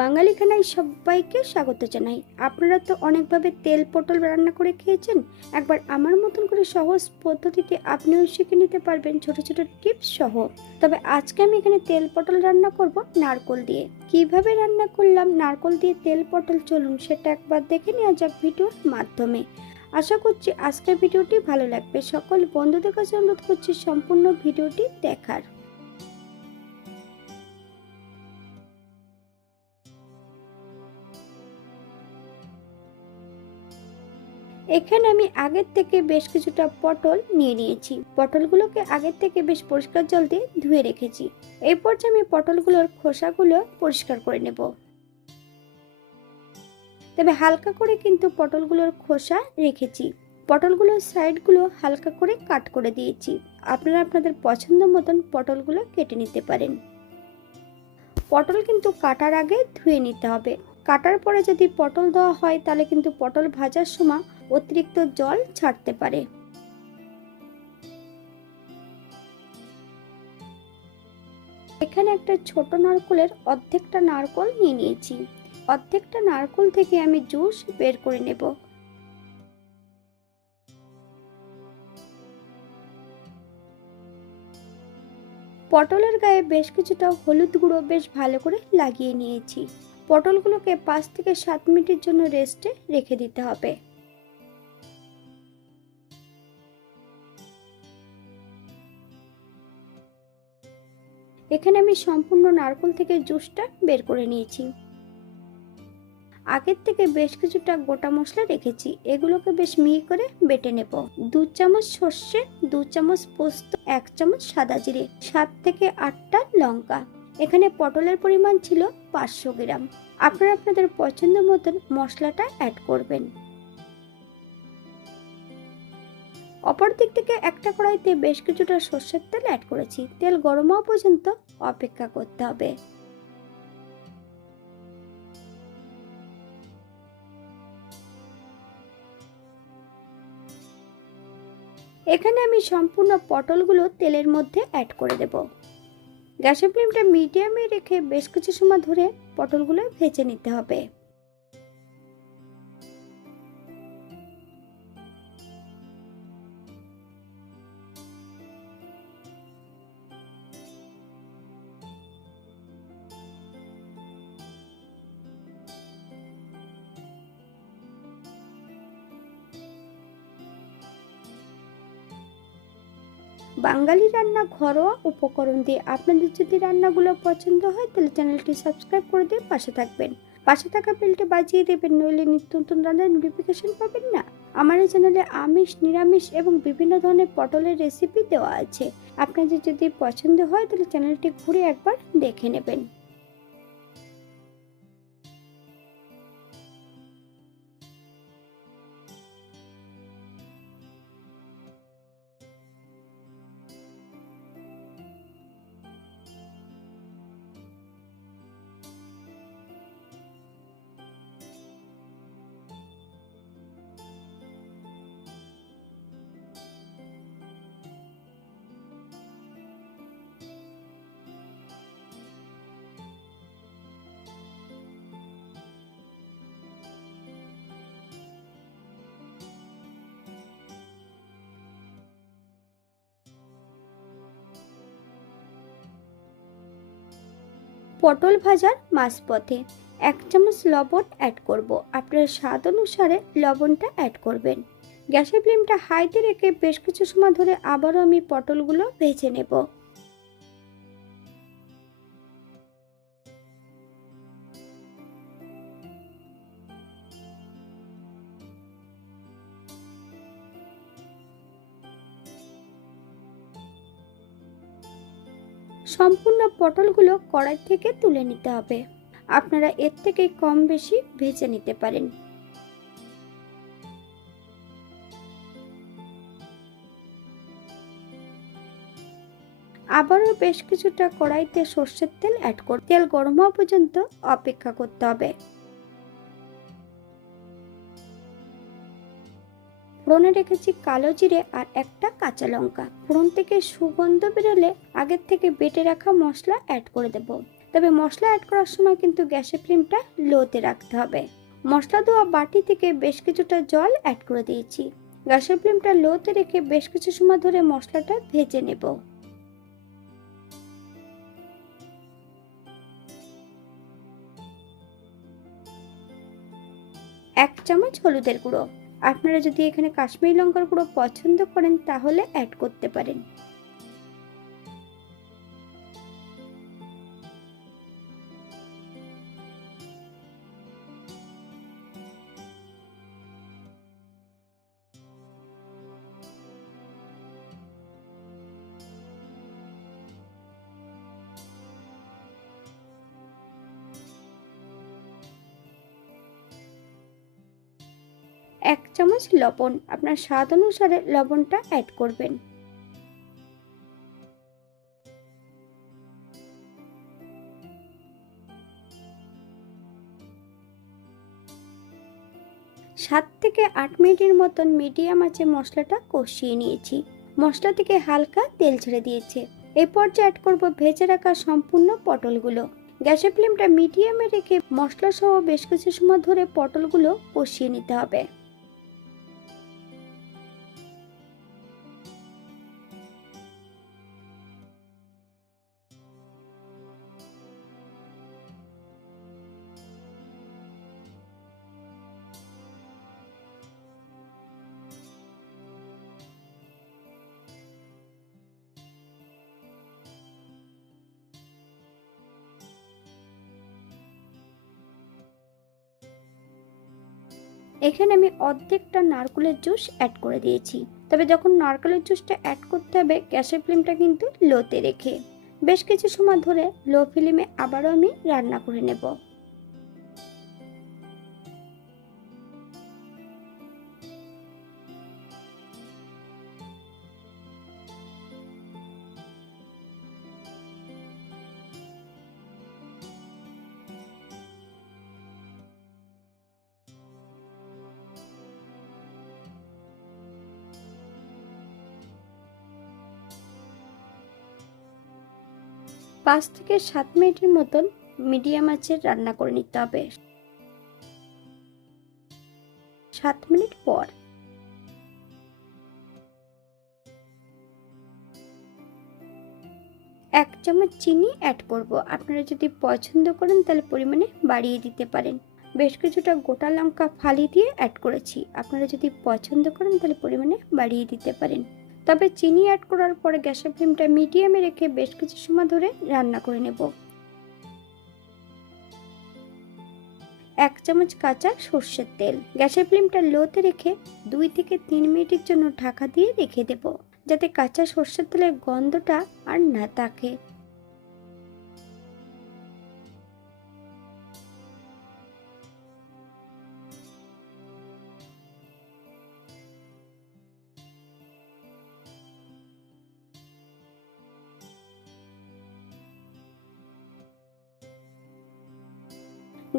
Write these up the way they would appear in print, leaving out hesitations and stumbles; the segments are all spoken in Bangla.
বাঙালি খানায় সবাইকে স্বাগত জানাই। আপনারা তো অনেকভাবে তেল পটল রান্না করে খেয়েছেন। একবার আমার মতন করে সহজ পদ্ধতিতে আপনিও শিখে নিতে পারবেন ছোট ছোট টিপস সহ। তবে আজকে আমি এখানে তেল পটল রান্না করব নারকোল দিয়ে। কিভাবে রান্না করলাম নারকোল দিয়ে তেল পটল, চলুন সেটা একবার দেখে নেওয়া যাক ভিডিওর মাধ্যমে। আশা করছি আজকের ভিডিওটি ভালো লাগবে। সকল বন্ধুদের কাছে অনুরোধ করছি সম্পূর্ণ ভিডিওটি দেখার। এখানে আমি আগের থেকে বেশ কিছুটা পটল নিয়ে নিয়েছি। পটলগুলোকে আগের থেকে বেশ পরিষ্কার জল দিয়ে ধুয়ে রেখেছি। এই পর্যায়ে আমি পটলগুলোর খোসাগুলো পরিষ্কার করে নেব। তবে হালকা করে কিন্তু পটলগুলোর খোসা রেখেছি। পটলগুলোর সাইডগুলো হালকা করে কাট করে দিয়েছি। আপনারা আপনাদের পছন্দ মতন পটলগুলো কেটে নিতে পারেন। পটল কিন্তু কাটার আগে ধুয়ে নিতে হবে। কাটার পরে যদি পটল দেওয়া হয় তাহলে কিন্তু পটল ভাজার সময় অতিরিক্ত জল ছাড়তে পারে। এখানে একটা ছোট নারকেলের অর্ধেকটা নারকেল নিয়ে নিয়েছি। অর্ধেকটা নারকেল থেকে আমি জুস বের করে নেব। পটলের গায়ে বেশ কিছুটা হলুদ গুঁড়ো বেশ ভালো করে লাগিয়ে নিয়েছি। পটলগুলোকে 5 থেকে 7 মিনিটের জন্য রেস্টে রেখে দিতে হবে। এখানে আমি সম্পূর্ণ নারকেল থেকে জুসটা বের করে নিয়েছি। আগের থেকে বেশ কিছুটা গোটা মশলা রেখেছি, এগুলোকে বেশ মিহি করে বেটে নেব। 2 চামচ সর্ষে, 2 চামচ পোস্ত, 1 চামচ সাদা জিরে, 7 থেকে 8টা লঙ্কা। এখানে পটলের পরিমাণ ছিল 500 গ্রাম। আপনারা আপনাদের পছন্দ মতন মশলাটা অ্যাড করবেন। অপর দিক থেকে একটা কড়াইতে বেশ কিছুটা সর্ষের তেল অ্যাড করেছি। তেল গরম হওয়া পর্যন্ত অপেক্ষা করতে হবে। এখানে আমি সম্পূর্ণ পটলগুলো তেলের মধ্যে অ্যাড করে দেব। গ্যাসের ফ্লেমটা মিডিয়ামে রেখে বেশ কিছু সময় ধরে পটলগুলো ভেজে নিতে হবে। বাঙালি রান্না ঘরোয়া উপকরণ দিয়ে। আপনাদের যদি রান্নাগুলো পছন্দ হয় তাহলে চ্যানেলটি সাবস্ক্রাইব করে দিয়ে পাশে থাকবেন। পাশে থাকা বেলটা বাজিয়ে দেবেন, নইলে নিত্য নতুন রান্নার নোটিফিকেশন পাবেন না। আমার এই চ্যানেলে আমিষ, নিরামিষ এবং বিভিন্ন ধরনের পটলের রেসিপি দেওয়া আছে। আপনাদের যদি পছন্দ হয় তাহলে চ্যানেলটি ঘুরে একবার দেখে নেবেন। পটল ভাজার মাঝপথে 1 চামচ লবণ অ্যাড করব। আপনার স্বাদ অনুসারে লবণটা অ্যাড করবেন। গ্যাসের ফ্লেমটা হাইতে রেখে বেশ কিছু সময় ধরে আবারও আমি পটলগুলো ভেজে নেব। সম্পূর্ণ পটলগুলো কড়াই থেকে তুলে নিতে হবে। আপনারা এর থেকে কম বেশি ভেজে নিতে পারেন। আবারও বেশ কিছুটা কড়াইতে সর্ষের তেল অ্যাড করে তেল গরম হওয়া পর্যন্ত অপেক্ষা করতে হবে। ফোড়নে রেখেছি কালো জিরে আর একটা কাঁচা লঙ্কা। ফোড়ন থেকে সুগন্ধ বেরোলে আগের থেকে বেটে রাখা মশলা অ্যাড করে দেব। তবে মশলা অ্যাড করার সময় কিন্তু গ্যাসের ফ্লেমটা লোতে রাখতে হবে। মশলা ধোয়া বাটি থেকে বেশ কিছুটা জল অ্যাড করে দিয়েছি। গ্যাসের ফ্লেমটা লোতে রেখে বেশ কিছু সময় ধরে মশলাটা ভেজে নেব। 1 চামচ হলুদের গুঁড়ো। আপনারা যদি এখানে কাশ্মীরি লঙ্কার গুঁড়ো পছন্দ করেন তাহলে অ্যাড করতে পারেন। 1 চামচ লবণ, আপনার স্বাদ অনুসারে লবণটা অ্যাড করবেন। সাত থেকে 8 মিনিটের মতন মিডিয়াম আঁচে মশলাটা কষিয়ে নিয়েছি। মশলা থেকে হালকা তেল ছেড়ে দিয়েছে। এই পর্যায়ে অ্যাড করব ভেজে রাখা সম্পূর্ণ পটলগুলো। গ্যাসের ফ্লেমটা মিডিয়ামে রেখে মশলা সহ বেশ কিছু সময় ধরে পটলগুলো কষিয়ে নিতে হবে। এখানে আমি অর্ধেকটা নারকেলের জুস অ্যাড করে দিয়েছি। তবে যখন নারকেলের জুসটা অ্যাড করতে হবে গ্যাসের ফ্লেমটা কিন্তু লোতে রেখে বেশ কিছু সময় ধরে লো ফ্লেমে আবারও আমি রান্না করে নেব। পাঁচ থেকে 7 মিনিটের মতন মিডিয়াম আঁচে রান্না করে নিতে হবে। 7 মিনিট পর 1 চামচ চিনি অ্যাড করব। আপনারা যদি পছন্দ করেন তাহলে পরিমাণে বাড়িয়ে দিতে পারেন। বেশ কিছুটা গোটা লঙ্কা ফালি দিয়ে অ্যাড করেছি। আপনারা যদি পছন্দ করেন তাহলে পরিমাণে বাড়িয়ে দিতে পারেন। তবে চিনি অ্যাড করার পরে গ্যাসের ফ্লেমটা মিডিয়ামে রেখে বেশ কিছু সময় ধরে রান্না করে নেব। 1 চামচ কাঁচা সর্ষের তেল। গ্যাসের ফ্লেমটা লোতে রেখে 2 থেকে 3 মিনিটের জন্য ঢাকা দিয়ে রেখে দেব, যাতে কাঁচা সর্ষের তেলের গন্ধটা আর না থাকে।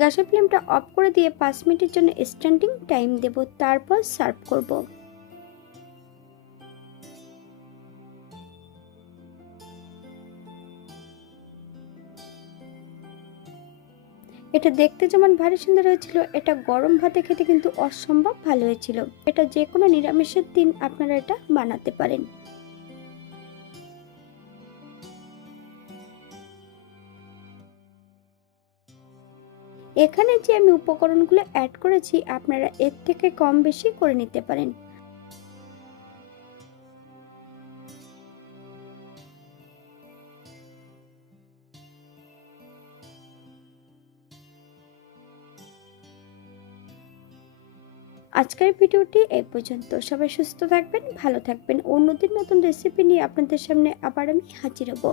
গ্যাসের ফ্লেমটা অফ করে দিয়ে 5 মিনিটের জন্য স্ট্যান্ডিং টাইম দেব, তারপর সার্ভ করব। এটা দেখতে যেমন ভারী সুন্দর হয়েছিল, এটা গরম ভাতে খেতে কিন্তু অসম্ভব ভালো হয়েছিল। এটা যে কোনো নিরামিষের দিন আপনারা এটা বানাতে পারেন। এখানে যে আমি উপকরণগুলো অ্যাড করেছি আপনারা এর থেকে কম বেশি করে নিতে পারেন। আজকের ভিডিওটি এই পর্যন্ত। সবাই সুস্থ থাকবেন, ভালো থাকবেন। অন্যদিন নতুন রেসিপি নিয়ে আপনাদের সামনে আবার আমি হাজির হব।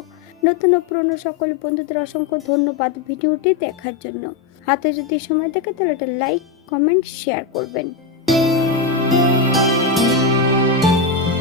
নতুন ও পুরনো সকল বন্ধুদের অসংখ্য ধন্যবাদ ভিডিওটি দেখার জন্য। হাতে যদি সময় থাকে তাহলে একটা লাইক, কমেন্ট, শেয়ার করবেন।